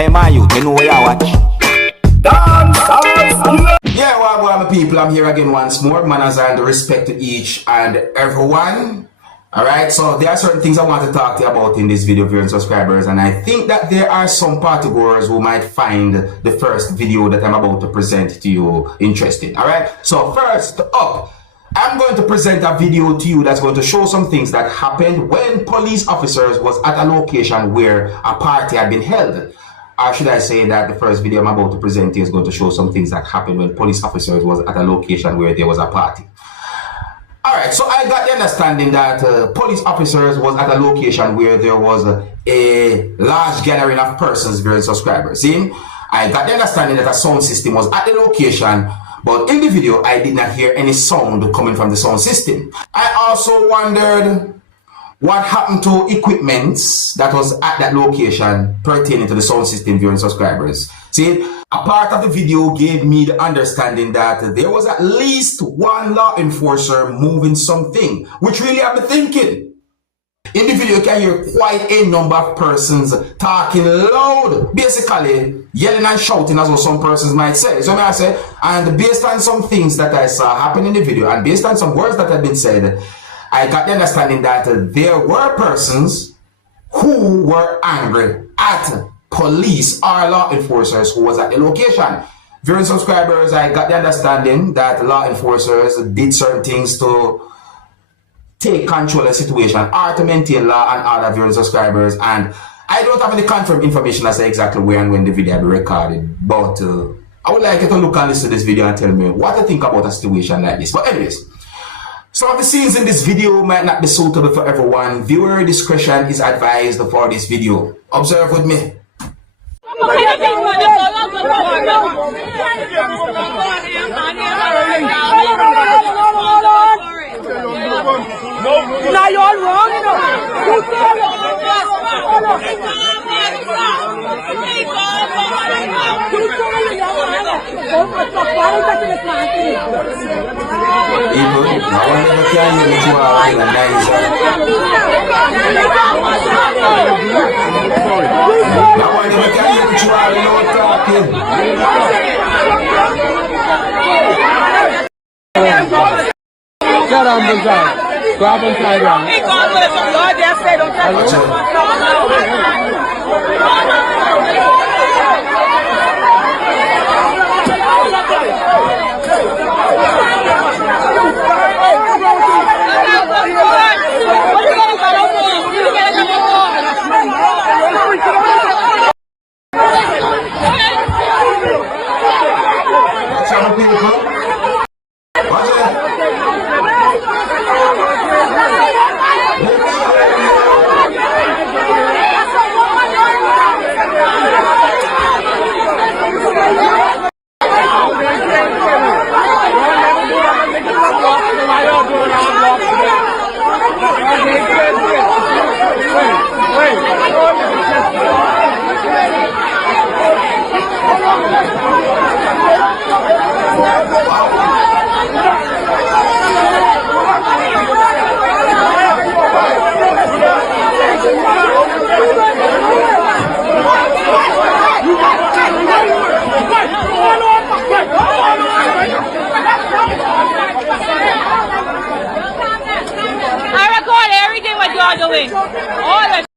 Hey man, you know where you watch. Dancehall. Yeah, well, my people, I'm here again once more. Manners and respect to each and everyone. Alright, so there are certain things I want to talk to you about in this video, viewers and subscribers, and I think that there are some partygoers who might find the first video that I'm about to present to you interesting. Alright, so first up, I'm going to present a video to you that's going to show some things that happened when police officers was at a location where a party had been held. Or should I say that the first video I'm about to present is going to show some things that happened when police officers was at a location where there was a party. Alright, so I got the understanding that police officers was at a location where there was a large gathering of persons, viewers and subscribers. See, I got the understanding that a sound system was at the location, but in the video I did not hear any sound coming from the sound system. I also wondered what happened to equipments that was at that location pertaining to the sound system, viewers and subscribers. See, a part of the video gave me the understanding that there was at least one law enforcer moving something, which really had me thinking. In the video, you can hear quite a number of persons talking loud, basically yelling and shouting as well some persons might say. So I say, and based on some things that I saw happen in the video, and based on some words that had been said, I got the understanding that there were persons who were angry at police or law enforcers who was at the location. Viewers and subscribers, I got the understanding that law enforcers did certain things to take control of the situation or to maintain law and order, viewers and subscribers, and I don't have any confirmed information as to exactly where and when the video will be recorded, but I would like you to look and listen to this video and tell me what you think about a situation like this. But anyways, some of the scenes in this video might not be suitable for everyone. Viewer discretion is advised for this video. Observe with me. Now you're wrong, you Get on the side. Grab on side round. ain't going with some Lord that said don't touch doing. All the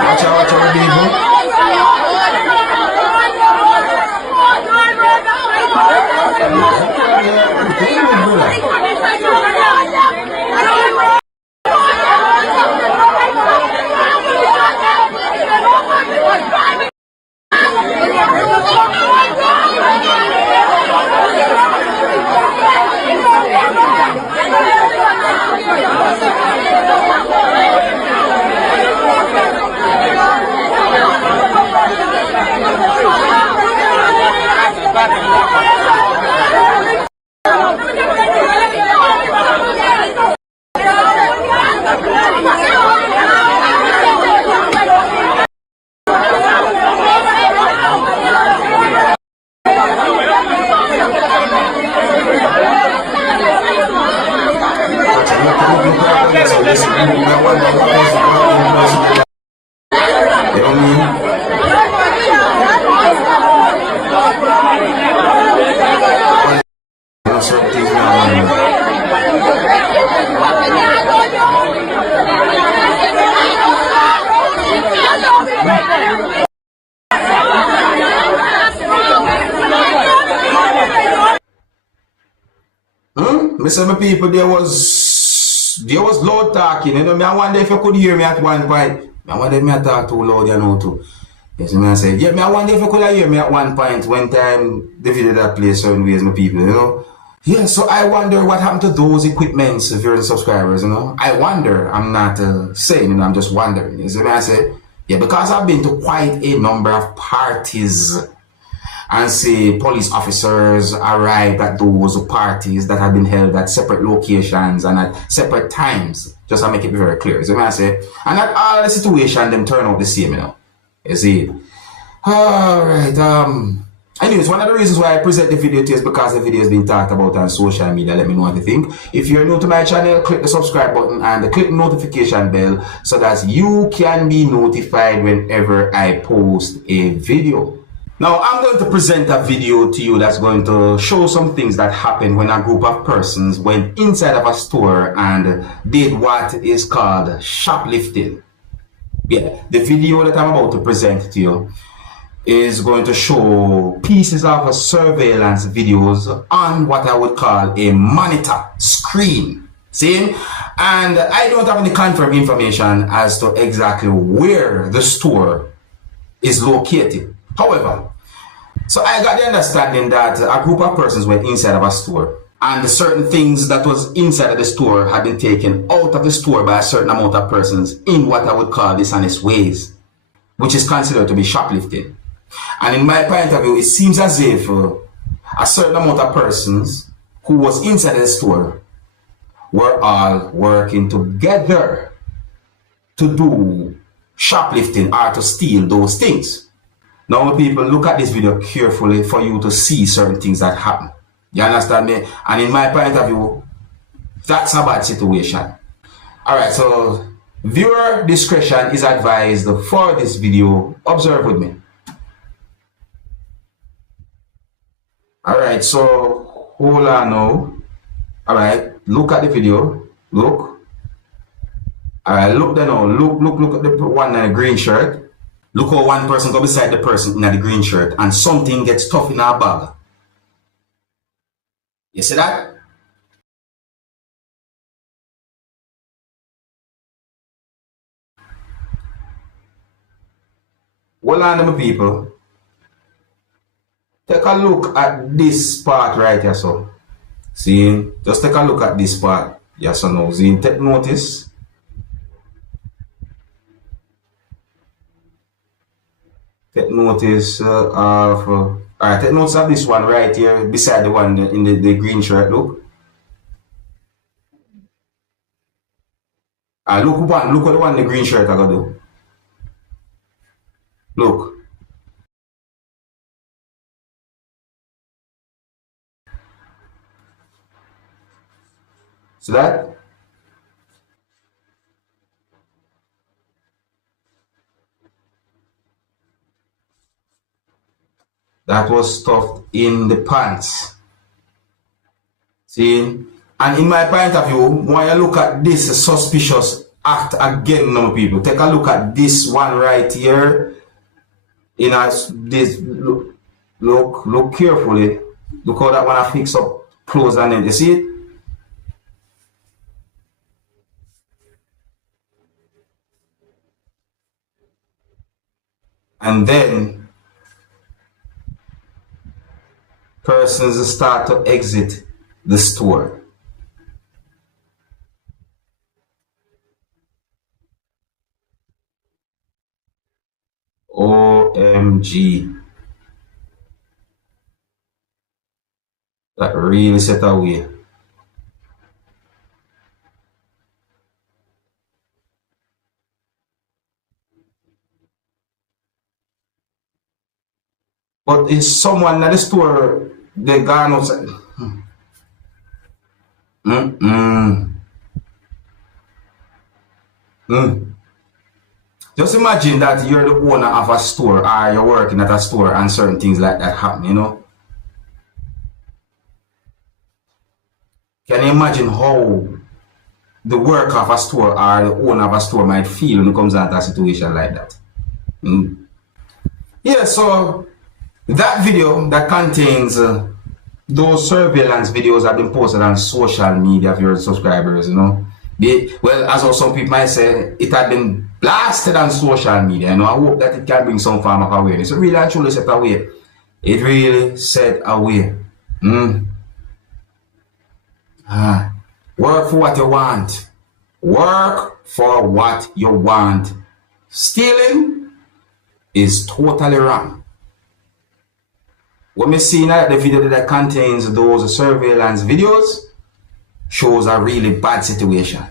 Watch out, people. this group, I wonder what is the person. You know what I mean? You know, certain things Mr. My people, there was loud talking. You know, me I wonder if you could hear me at one point. I wonder if me I talk too loud, you know, too. Yes, me I say, yeah, me I wonder if you could hear me at one point when time the video that plays certain ways, my people, you know. Yeah, so I wonder what happened to those equipments if you're the subscribers, you know. I wonder, I'm not saying, you know, I'm just wondering. You see me I say, yeah, because I've been to quite a number of parties and say police officers arrived at those parties that have been held at separate locations and at separate times. Just to make it very clear. So when I say, and not all the situation them turn out the same, you know. You see. Alright, anyways, one of the reasons why I present the video to you is because the video has been talked about on social media. Let me know what you think. If you're new to my channel, click the subscribe button and click the notification bell so that you can be notified whenever I post a video. Now, I'm going to present a video to you that's going to show some things that happened when a group of persons went inside of a store and did what is called shoplifting. Yeah, the video that I'm about to present to you is going to show pieces of surveillance videos on what I would call a monitor screen. See? And I don't have any confirmed information as to exactly where the store is located. However, so I got the understanding that a group of persons went inside of a store and certain things that was inside of the store had been taken out of the store by a certain amount of persons in what I would call dishonest ways, which is considered to be shoplifting. And in my point of view, it seems as if a certain amount of persons who was inside the store were all working together to do shoplifting or to steal those things. Now, people, look at this video carefully for you to see certain things that happen. You understand me? And in my point of view, that's a bad situation. Alright, so viewer discretion is advised for this video. Observe with me. Alright, so hold on now. Alright, look at the video. Look. Alright, look there now. Look at the one in the green shirt. Look how one person go beside the person in the green shirt and something gets stuffed in our bag. You see that? Hold on, my people. Take a look at this part right here, so. See? Just take a look at this part. Yes or no? See? Take notice. Take notice of alright, take notice of this one right here beside the one in the green shirt. Look. Look what the one in the green shirt I gotta do. Look. See that? That was stuffed in the pants. See? And in my point of view, when you look at this suspicious act again, no people, take a look at this one right here. In this, look carefully. Look how that one I fix up close and then you see it? And then persons start to exit the store. OMG. That really set away. But is someone at the store, they gone outside? Just imagine that you're the owner of a store or you're working at a store and certain things like that happen, you know. Can you imagine how the worker of a store or the owner of a store might feel when it comes out to a situation like that? Yeah, so that video that contains those surveillance videos have been posted on social media for your subscribers, you know. Well, as also some people might say, it had been blasted on social media. You know, I hope that it can bring some form of awareness. It really and truly set away. It really set away. Work for what you want. Work for what you want. Stealing is totally wrong. What we see now, the video that contains those surveillance videos shows a really bad situation.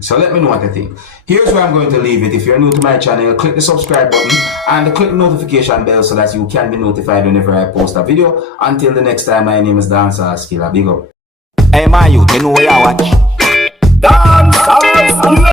So let me know what you think. Here's where I'm going to leave it. If you're new to my channel, click the subscribe button and click the notification bell so that you can be notified whenever I post a video. Until the next time, my name is Dancehall Skilla. Big up. Hey, my youth, you know where you watch? Dancehall.